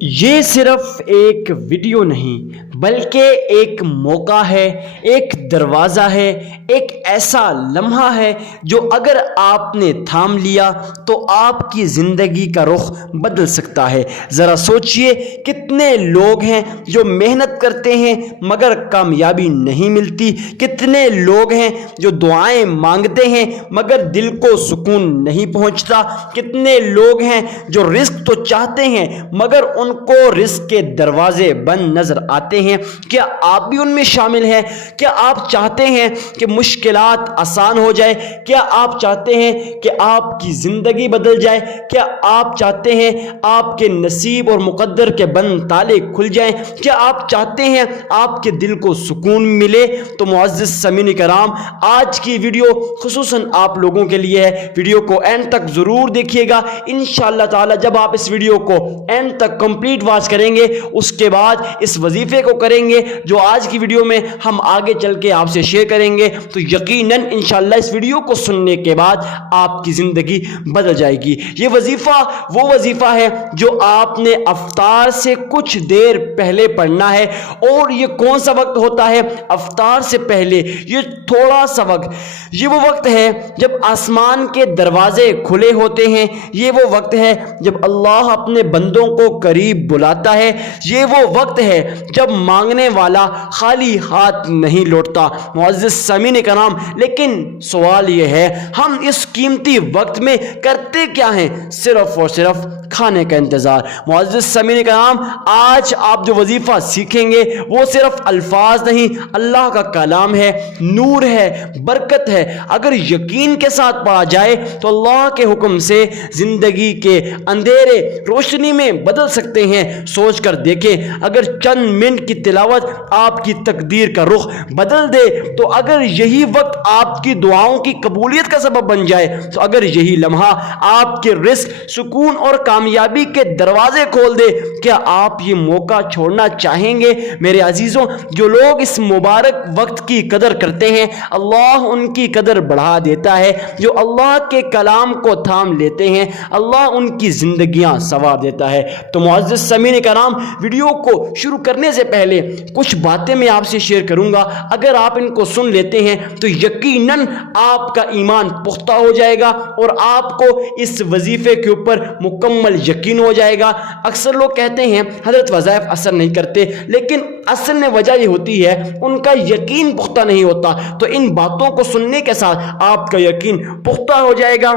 یہ صرف ایک ویڈیو نہیں بلکہ ایک موقع ہے، ایک دروازہ ہے، ایک ایسا لمحہ ہے جو اگر آپ نے تھام لیا تو آپ کی زندگی کا رخ بدل سکتا ہے۔ ذرا سوچئے کتنے لوگ ہیں جو محنت کرتے ہیں مگر کامیابی نہیں ملتی، کتنے لوگ ہیں جو دعائیں مانگتے ہیں مگر دل کو سکون نہیں پہنچتا، کتنے لوگ ہیں جو رزق تو چاہتے ہیں مگر ان کو رزق کے دروازے بند نظر آتے ہیں۔ کیا آپ بھی ان میں شامل ہیں؟ کیا آپ چاہتے ہیں کہ مشکلات آسان ہو جائے؟ کیا آپ چاہتے ہیں کہ آپ کی زندگی بدل جائے؟ کیا آپ چاہتے ہیں آپ کے نصیب اور مقدر کے بند تالے کھل جائیں؟ کیا آپ چاہتے ہیں آپ کے دل کو سکون ملے؟ تو معزز سامعین کرام، آج کی ویڈیو خصوصاً آپ لوگوں کے لیے ہے۔ ویڈیو کو اینڈ تک ضرور دیکھیے گا۔ انشاءاللہ تعالی جب آپ اس ویڈیو کو اینڈ تک کمپلیٹ واچ کریں گے، اس کے بعد اس وظیفے کو کریں گے جو آج کی ویڈیو میں ہم آگے چل کے آپ سے شیئر کریں گے، تو یقیناً انشاءاللہ اس ویڈیو کو سننے کے بعد آپ کی زندگی بدل جائے گی۔ یہ وظیفہ وہ وظیفہ ہے جو آپ نے افطار سے کچھ دیر پہلے پڑھنا ہے۔ اور یہ کون سا وقت ہوتا ہے افطار سے پہلے؟ یہ تھوڑا سا وقت، یہ وہ وقت ہے جب آسمان کے دروازے کھلے ہوتے ہیں، یہ وہ وقت ہے جب اللہ اپنے بندوں کو قریب بلاتا ہے، یہ وہ وقت ہے جب مانگنے والا خالی ہاتھ نہیں لوٹتا۔ معزز سامعین کرام، لیکن سوال یہ ہے ہم اس قیمتی وقت میں کرتے کیا ہیں؟ صرف اور صرف کھانے کا انتظار۔ معزز سامعین کرام، آج آپ جو وظیفہ سیکھیں گے وہ صرف الفاظ نہیں، اللہ کا کلام ہے، نور ہے، برکت ہے۔ اگر یقین کے ساتھ پڑھا جائے تو اللہ کے حکم سے زندگی کے اندھیرے روشنی میں بدل سکتے ہیں۔ سوچ کر دیکھیں، اگر چند منٹ کی تلاوت آپ کی تقدیر کا رخ بدل دے، تو اگر یہی وقت آپ کی دعاؤں کی قبولیت کا سبب بن جائے، تو اگر یہی لمحہ آپ کے رزق، سکون اور کامیابی کے دروازے کھول دے، کیا آپ یہ موقع چھوڑنا چاہیں گے؟ میرے عزیزوں، جو لوگ اس مبارک وقت کی قدر کرتے ہیں، اللہ ان کی قدر بڑھا دیتا ہے۔ جو اللہ کے کلام کو تھام لیتے ہیں، اللہ ان کی زندگیاں سنوار دیتا ہے۔ تو معزز سامعین کرام، ویڈیو کو شروع کرنے سے پہلے کچھ باتیں میں آپ سے شیئر کروں گا۔ اگر آپ ان کو سن لیتے ہیں تو یقیناً آپ کا ایمان پختہ ہو جائے گا اور آپ کو اس وظیفے کے اوپر مکمل یقین ہو جائے گا۔ اکثر لوگ کہتے ہیں حضرت وظائف اثر نہیں کرتے، لیکن اصل میں وجہ یہ ہوتی ہے ان کا یقین پختہ نہیں ہوتا۔ تو ان باتوں کو سننے کے ساتھ آپ کا یقین پختہ ہو جائے گا۔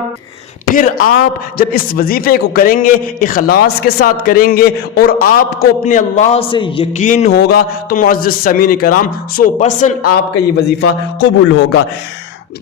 پھر آپ جب اس وظیفے کو کریں گے، اخلاص کے ساتھ کریں گے اور آپ کو اپنے اللہ سے یقین ہوگا، تو معزز سامعین کرام 100% آپ کا یہ وظیفہ قبول ہوگا۔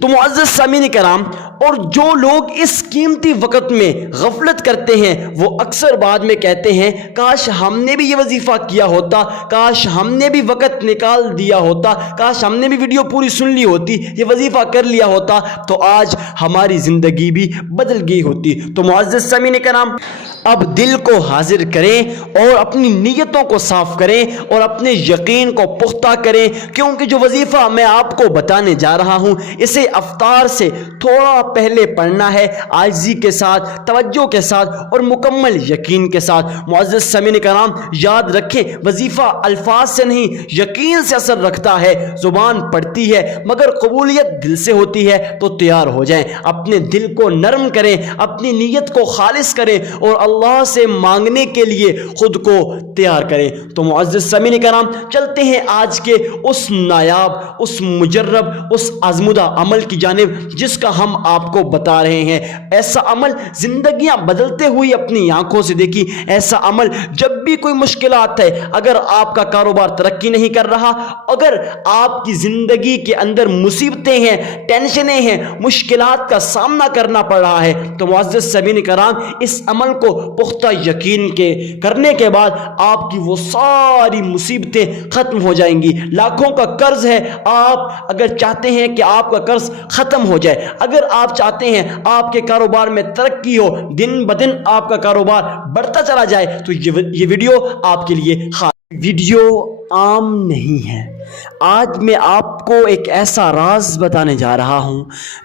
تو معزز سامعین کرام، اور جو لوگ اس قیمتی وقت میں غفلت کرتے ہیں وہ اکثر بعد میں کہتے ہیں کاش ہم نے بھی یہ وظیفہ کیا ہوتا، کاش ہم نے بھی وقت نکال دیا ہوتا، کاش ہم نے بھی ویڈیو پوری سن لی ہوتی، یہ وظیفہ کر لیا ہوتا تو آج ہماری زندگی بھی بدل گئی ہوتی۔ تو معزز سامعین کرام، اب دل کو حاضر کریں اور اپنی نیتوں کو صاف کریں اور اپنے یقین کو پختہ کریں، کیونکہ جو وظیفہ میں آپ کو بتانے جا رہا ہوں اسے افطار سے تھوڑا پہلے پڑھنا ہے، عاجزی کے ساتھ، توجہ کے ساتھ اور مکمل یقین کے ساتھ۔ معزز سامعین کرام، یاد رکھیں وظیفہ الفاظ سے نہیں یقین سے اثر رکھتا ہے۔ زبان پڑھتی ہے مگر قبولیت دل سے ہوتی ہے۔ تو تیار ہو جائیں، اپنے دل کو نرم کریں، اپنی نیت کو خالص کریں اور اللہ سے مانگنے کے لیے خود کو تیار کریں۔ تو معزز سامعین کرام، چلتے ہیں آج کے اس نایاب، اس مجرب، اس آزمودہ عمل کی جانب جس کا ہم آپ کو بتا رہے ہیں۔ ایسا عمل زندگیاں بدلتے ہوئی اپنی آنکھوں سے دیکھی، ایسا عمل جب بھی کوئی مشکلات ہے، اگر آپ کا کاروبار ترقی نہیں کر رہا، اگر آپ کی زندگی کے اندر مصیبتیں ہیں، ٹینشنیں ہیں، مشکلات کا سامنا کرنا پڑ رہا ہے، تو معزز سامعین کرام، اس عمل کو پختہ یقین کے کرنے کے بعد آپ کی وہ ساری مصیبتیں ختم ہو جائیں گی۔ لاکھوں کا قرض ہے، آپ اگر چاہتے ہیں کہ آپ کا قرض ختم ہو جائے، اگر آپ چاہتے ہیں آپ کے کاروبار میں ترقی ہو، دن بدن آپ کا کاروبار بڑھتا چلا جائے، تو یہ ویڈیو آپ کے لیے خاص۔ ویڈیو عام نہیں ہے، آج میں آپ کو ایک ایسا راز بتانے جا رہا ہوں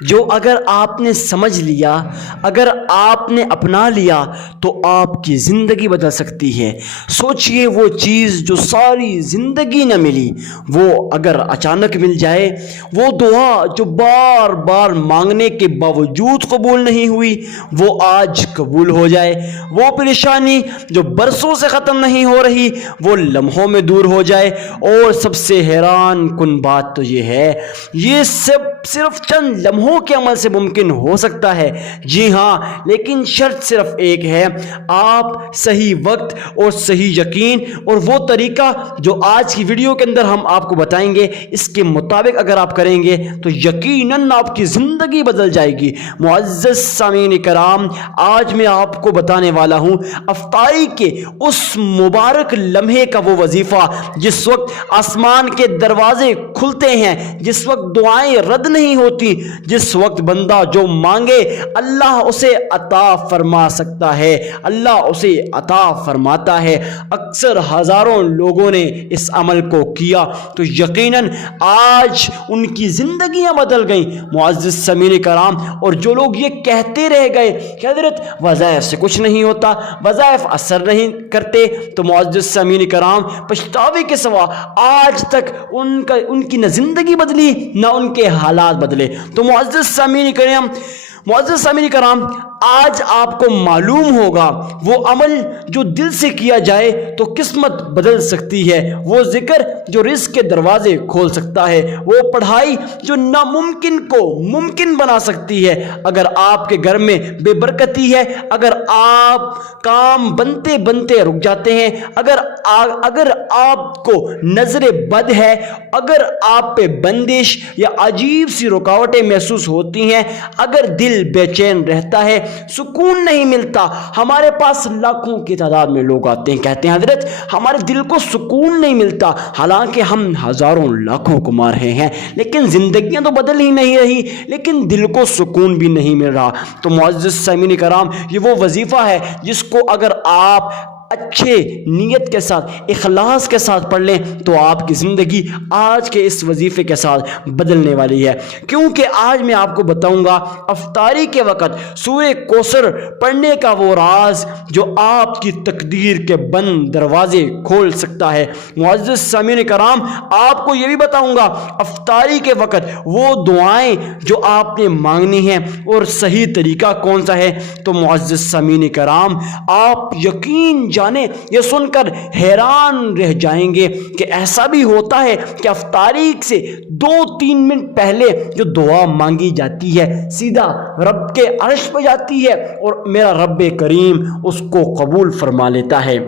جو اگر آپ نے سمجھ لیا، اگر آپ نے اپنا لیا تو آپ کی زندگی بدل سکتی ہے۔ سوچئے وہ چیز جو ساری زندگی نہ ملی، وہ اگر اچانک مل جائے، وہ دعا جو بار بار مانگنے کے باوجود قبول نہیں ہوئی، وہ آج قبول ہو جائے، وہ پریشانی جو برسوں سے ختم نہیں ہو رہی، وہ لمحوں میں دور ہو جائے۔ اور سب سے حیران کن بات تو یہ ہے، یہ سب صرف چند لمحوں کے عمل سے ممکن ہو سکتا ہے۔ جی ہاں، لیکن شرط صرف ایک ہے، آپ صحیح وقت اور صحیح یقین اور وہ طریقہ جو آج کی ویڈیو کے اندر ہم آپ کو بتائیں گے، اس کے مطابق اگر آپ کریں گے تو یقیناً آپ کی زندگی بدل جائے گی۔ معزز سامعین کرام، آج میں آپ کو بتانے والا ہوں افطاری کے اس مبارک لمحے کا وہ وظیفہ جس وقت آسمان کے دروازے کھلتے ہیں، جس وقت دعائیں رد نہیں ہوتی، جس وقت بندہ جو مانگے اللہ اسے عطا فرما سکتا ہے، اللہ اسے عطا فرماتا ہے۔ اکثر ہزاروں لوگوں نے اس عمل کو کیا تو یقیناً آج ان کی زندگیاں بدل گئیں۔ معزز سامعین کرام، اور جو لوگ یہ کہتے رہ گئے کہ حضرت وظائف سے کچھ نہیں ہوتا، وظائف اثر نہیں کرتے، تو معزز سامعین کرام، پچھتاوے کے سوا آج تک ان کی نہ زندگی بدلی نہ ان کے حالات بدلے۔ تو معزز سامعین کرام، آج آپ کو معلوم ہوگا وہ عمل جو دل سے کیا جائے تو قسمت بدل سکتی ہے، وہ ذکر جو رزق کے دروازے کھول سکتا ہے، وہ پڑھائی جو ناممکن کو ممکن بنا سکتی ہے۔ اگر آپ کے گھر میں بے برکتی ہے، اگر آپ کام بنتے بنتے رک جاتے ہیں، اگر آپ کو نظر بد ہے، اگر آپ پہ بندش یا عجیب سی رکاوٹیں محسوس ہوتی ہیں، اگر دل بے چین رہتا ہے، سکون نہیں ملتا۔ ہمارے پاس لاکھوں کی تعداد میں لوگ آتے ہیں، کہتے ہیں حضرت ہمارے دل کو سکون نہیں ملتا، حالانکہ ہم ہزاروں لاکھوں کما رہے ہیں لیکن زندگیاں تو بدل ہی نہیں رہی، لیکن دل کو سکون بھی نہیں مل رہا۔ تو معزز سامعین کرام، یہ وہ وظیفہ ہے جس کو اگر آپ اچھے نیت کے ساتھ، اخلاص کے ساتھ پڑھ لیں تو آپ کی زندگی آج کے اس وظیفے کے ساتھ بدلنے والی ہے۔ کیونکہ آج میں آپ کو بتاؤں گا افطاری کے وقت سورہ کوثر پڑھنے کا وہ راز جو آپ کی تقدیر کے بند دروازے کھول سکتا ہے۔ معزز سامعین کرام، آپ کو یہ بھی بتاؤں گا افطاری کے وقت وہ دعائیں جو آپ نے مانگنی ہیں اور صحیح طریقہ کون سا ہے۔ تو معزز سامعین کرام، آپ یقین جانیں، یہ سن کر حیران رہ جائیں گے کہ ایسا بھی ہوتا ہے کہ افطاری سے 2-3 منٹ پہلے جو دعا مانگی جاتی ہے سیدھا رب کے عرش پہ جاتی ہے اور میرا رب کریم اس کو قبول فرما لیتا ہے۔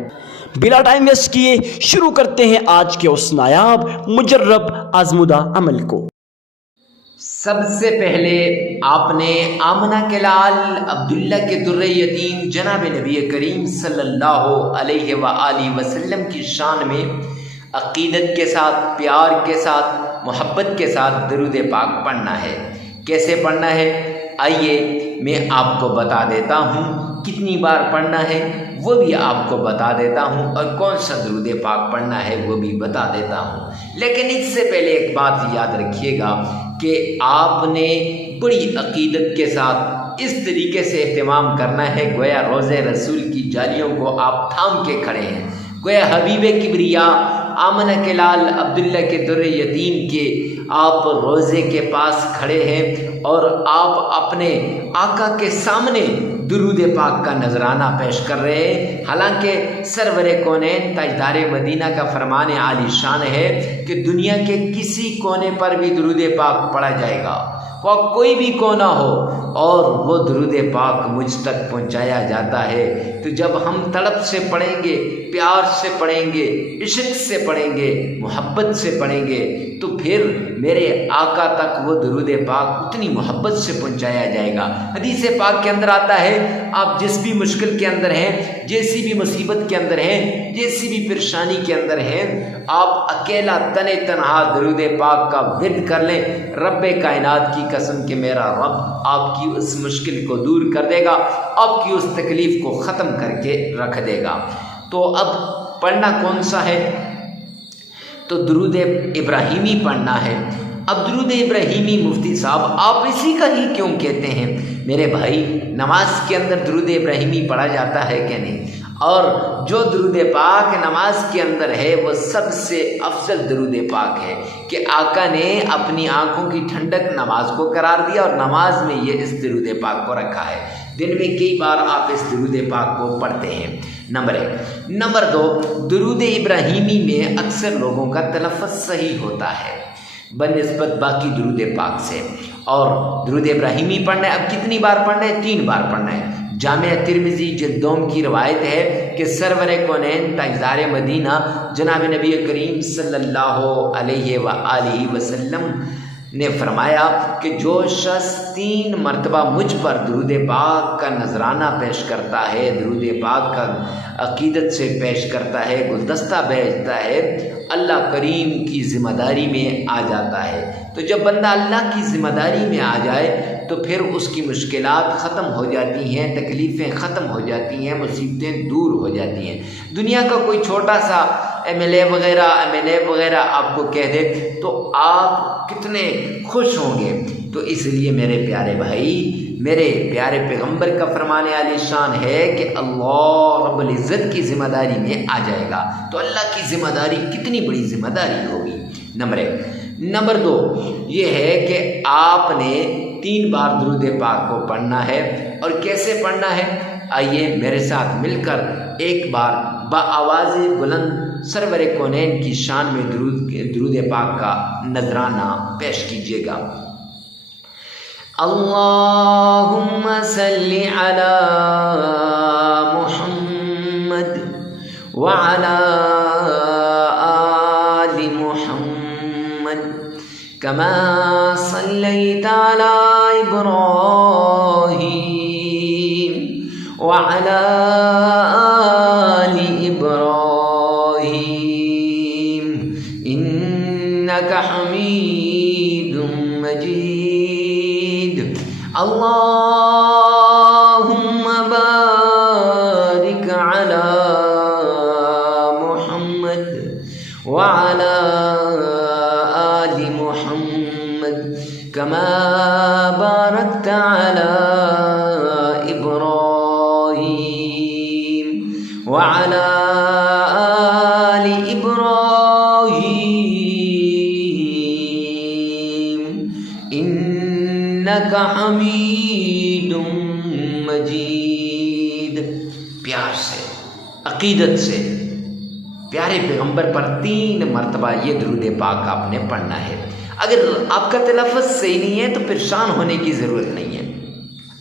بلا ٹائم ویسٹ کیے شروع کرتے ہیں آج کے اس نایاب مجرب آزمودہ عمل کو۔ سب سے پہلے آپ نے آمنہ کے لال عبداللہ کے در یتیم جناب نبی کریم صلی اللہ علیہ وآلہ وسلم کی شان میں عقیدت کے ساتھ، پیار کے ساتھ، محبت کے ساتھ درود پاک پڑھنا ہے۔ کیسے پڑھنا ہے؟ آئیے میں آپ کو بتا دیتا ہوں، کتنی بار پڑھنا ہے وہ بھی آپ کو بتا دیتا ہوں، اور کون سا درود پاک پڑھنا ہے وہ بھی بتا دیتا ہوں۔ لیکن اس سے پہلے ایک بات یاد رکھیے گا کہ آپ نے بڑی عقیدت کے ساتھ اس طریقے سے اہتمام کرنا ہے گویا روضہ رسول کی جالیوں کو آپ تھام کے کھڑے ہیں، گویا حبیب کبریا آمنہ کے لال عبداللہ کے در یتیم کے آپ روضے کے پاس کھڑے ہیں اور آپ اپنے آقا کے سامنے درود پاک کا نذرانہ پیش کر رہے ہیں۔ حالانکہ سرور کونین تاجدار مدینہ کا فرمان عالی شان ہے کہ دنیا کے کسی کونے پر بھی درود پاک پڑھا جائے گا، وہ کوئی بھی کونا ہو، اور وہ درود پاک مجھ تک پہنچایا جاتا ہے۔ تو جب ہم تڑپ سے پڑھیں گے، پیار سے پڑھیں گے، عشق سے پڑھیں گے، محبت سے پڑھیں گے، تو پھر میرے آقا تک وہ درود پاک اتنی محبت سے پہنچایا جائے گا۔ حدیث پاک کے اندر آتا ہے آپ جس بھی مشکل کے اندر ہیں، جیسی بھی مصیبت کے اندر ہیں، جیسی بھی پریشانی کے اندر ہیں، آپ اکیلا تنہا درود پاک کا ورد کر لیں، رب کائنات کی قسم کہ میرا رب آپ کی اس مشکل کو دور کر دے گا، آپ کی اس تکلیف کو ختم کر کے رکھ دے گا۔ تو اب پڑھنا کون سا ہے؟ تو درود ابراہیمی پڑھنا ہے۔ اب درود ابراہیمی مفتی صاحب آپ اسی کا ہی کیوں کہتے ہیں؟ میرے بھائی، نماز کے اندر درود ابراہیمی پڑھا جاتا ہے کہ نہیں؟ اور جو درود پاک نماز کے اندر ہے وہ سب سے افضل درود پاک ہے کہ آقا نے اپنی آنکھوں کی ٹھنڈک نماز کو قرار دیا اور نماز میں یہ اس درود پاک کو رکھا ہے۔ دن میں کئی بار آپ اس درود پاک کو پڑھتے ہیں، نمبر 1۔ نمبر 2، درود ابراہیمی میں اکثر لوگوں کا تلفظ صحیح ہوتا ہے بنسبت باقی درود پاک سے، اور درود ابراہیمی پڑھنا ہے۔ اب کتنی بار پڑھنا ہے؟ 3 بار پڑھنا ہے۔ جامع ترمذی جلد 2 کی روایت ہے کہ سرور کونین تاجدار مدینہ جناب نبی کریم صلی اللہ علیہ وآلہ وسلم نے فرمایا کہ جو شخص 3 مرتبہ مجھ پر درود پاک کا نذرانہ پیش کرتا ہے، درود پاک کا عقیدت سے پیش کرتا ہے، گلدستہ بھیجتا ہے، اللہ کریم کی ذمہ داری میں آ جاتا ہے۔ تو جب بندہ اللہ کی ذمہ داری میں آ جائے تو پھر اس کی مشکلات ختم ہو جاتی ہیں، تکلیفیں ختم ہو جاتی ہیں، مصیبتیں دور ہو جاتی ہیں۔ دنیا کا کوئی چھوٹا سا MLA وغیرہ آپ کو کہہ دے تو آپ کتنے خوش ہوں گے۔ تو اس لیے میرے پیارے بھائی، میرے پیارے پیغمبر کا فرمان عالی شان ہے کہ اللہ رب العزت کی ذمہ داری میں آ جائے گا۔ تو اللہ کی ذمہ داری کتنی بڑی ذمہ داری ہوگی، نمبر 1۔ نمبر 2 یہ ہے کہ آپ نے 3 بار درود پاک کو پڑھنا ہے۔ اور کیسے پڑھنا ہے؟ آئیے میرے ساتھ مل کر ایک بار بآواز بلند سرور کونین کی شان میں درود پاک کا نذرانہ پیش کیجیے گا۔ اللہم صلی علی محمد وعلی آل محمد کما صلیت علی ابراہیم وعلی آل ابراہیم انک حمید مجید۔ اللہم بارک علی محمد وعلی آل محمد کما بارکت علی ابراہیم وعلی آل ابراہیم انک حمید مجید۔ پیار سے، عقیدت سے پیارے پیغمبر پر 3 مرتبہ یہ درود پاک آپ نے پڑھنا ہے۔ اگر آپ کا تلفظ صحیح نہیں ہے تو پریشان ہونے کی ضرورت نہیں ہے۔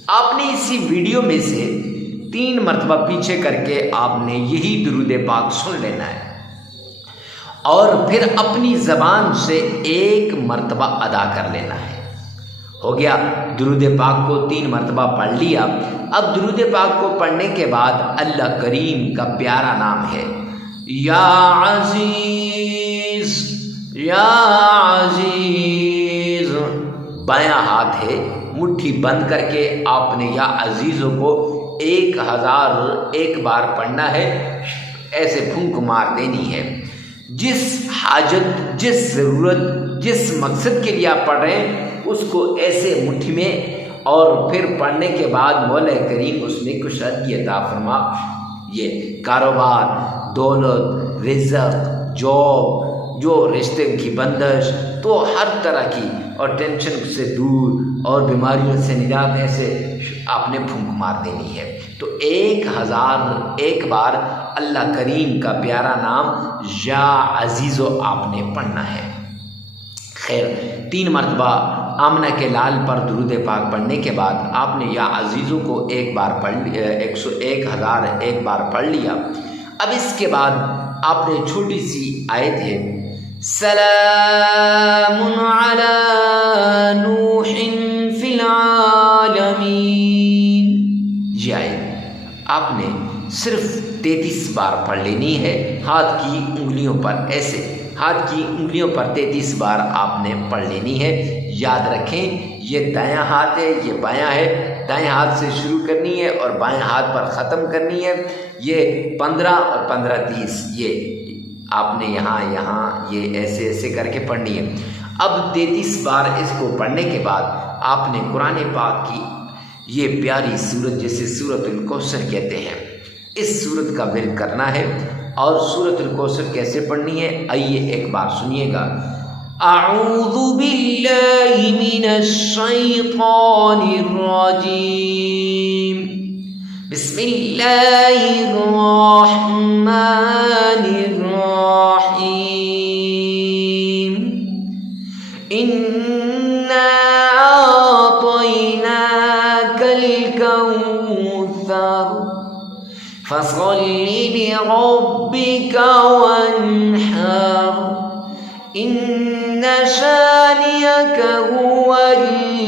آپ نے اسی ویڈیو میں سے 3 مرتبہ پیچھے کر کے آپ نے یہی درود پاک سن لینا ہے، اور پھر اپنی زبان سے 1 مرتبہ ادا کر لینا ہے۔ ہو گیا، درود پاک کو 3 مرتبہ پڑھ لیا۔ اب درود پاک کو پڑھنے کے بعد اللہ کریم کا پیارا نام ہے یا عزیز یا عزیز۔ بایاں ہاتھ ہے، مٹھی بند کر کے آپ نے یا عزیزوں کو 1001 بار پڑھنا ہے، ایسے پھونک مار دینی ہے۔ جس حاجت، جس ضرورت، جس مقصد کے لیے آپ پڑھ رہے ہیں اس کو ایسے مٹھی میں، اور پھر پڑھنے کے بعد مولا کریم اس میں کشادگی عطا فرما۔ یہ کاروبار، دولت، رزق، جاب، جو رشتے کی بندش، تو ہر طرح کی اور ٹینشن سے دور اور بیماریوں سے نجات ایسے آپ نے پھونک مار دینی ہے۔ تو 1001 بار اللہ کریم کا پیارا نام یا عزیزو آپ نے پڑھنا ہے۔ خیر، 3 مرتبہ آمنہ کے لال پر درود پاک پڑھنے کے بعد آپ نے یا عزیزوں کو 1 بار پڑھ لیا، 1001 بار پڑھ لیا۔ اب اس کے بعد آپ نے چھوٹی سی آیت ہے سلام علی نوح فی العالمین، یہ آیت آپ نے صرف 33 بار پڑھ لینی ہے۔ ہاتھ کی انگلیوں پر ایسے، ہاتھ کی انگلیوں پر 33 بار آپ نے پڑھ لینی ہے۔ یاد رکھیں یہ دایاں ہاتھ ہے، یہ بایاں ہے، دائیں ہاتھ سے شروع کرنی ہے اور بائیں ہاتھ پر ختم کرنی ہے۔ یہ 15 اور 15 30 یہ آپ نے یہاں یہ ایسے ایسے کر کے پڑھنی ہے۔ اب 33 بار اس کو پڑھنے کے بعد آپ نے قرآن پاک کی یہ پیاری سورت جسے سورۃ الکوثر کہتے ہیں، اس سورت کا ورد کرنا ہے۔ اور سورۃ الکوثر کیسے پڑھنی ہے آئیے ایک بار سنیے گا۔ اعوذ باللہ من الشیطان الرجیم، بسم اللہ الرحمن الرحیم، انا اعطیناک الکوثر فصل لربک وانحر ان شانئک هو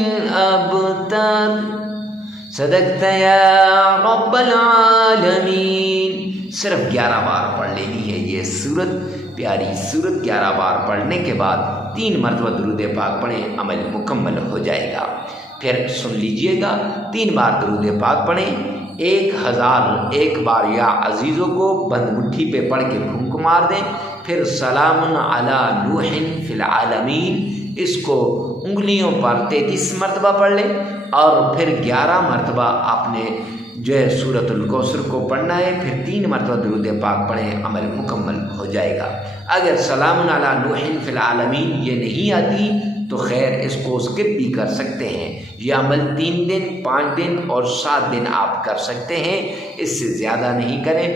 الابتر۔ صدقت یا رب العالمین۔ صرف 11 بار پڑھ لینی ہے یہ سورت، پیاری سورت 11 بار پڑھنے کے بعد 3 مرتبہ درود پاک پڑھیں، عمل مکمل ہو جائے گا۔ پھر سن لیجئے گا، 3 بار درود پاک پڑھیں، 1001 بار یا عزیزوں کو بند مٹھی پہ پڑھ کے پھونک مار دیں، پھر سلام علی نوح فی العالمین اس کو انگلیوں پر 33 مرتبہ پڑھ لیں، اور پھر 11 مرتبہ آپ نے جو ہے سورۃ الکوثر کو پڑھنا ہے، پھر 3 مرتبہ درود پاک پڑھیں، عمل مکمل ہو جائے گا۔ اگر سلام علی نوح فی العالمین یہ نہیں آتی تو خیر اس کو اسکپ بھی کر سکتے ہیں، یہ عمل 3 دن 5 دن اور 7 دن آپ کر سکتے ہیں، اس سے زیادہ نہیں کریں۔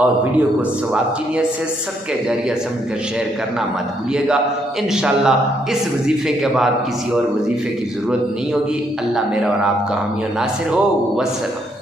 اور ویڈیو کو ثواب کی نیت سے صدقہ جاریہ سمجھ کر شیئر کرنا مت بھولیے گا۔ انشاءاللہ اس وظیفے کے بعد کسی اور وظیفے کی ضرورت نہیں ہوگی۔ اللہ میرا اور آپ کا حامی و ناصر ہو۔ والسلام۔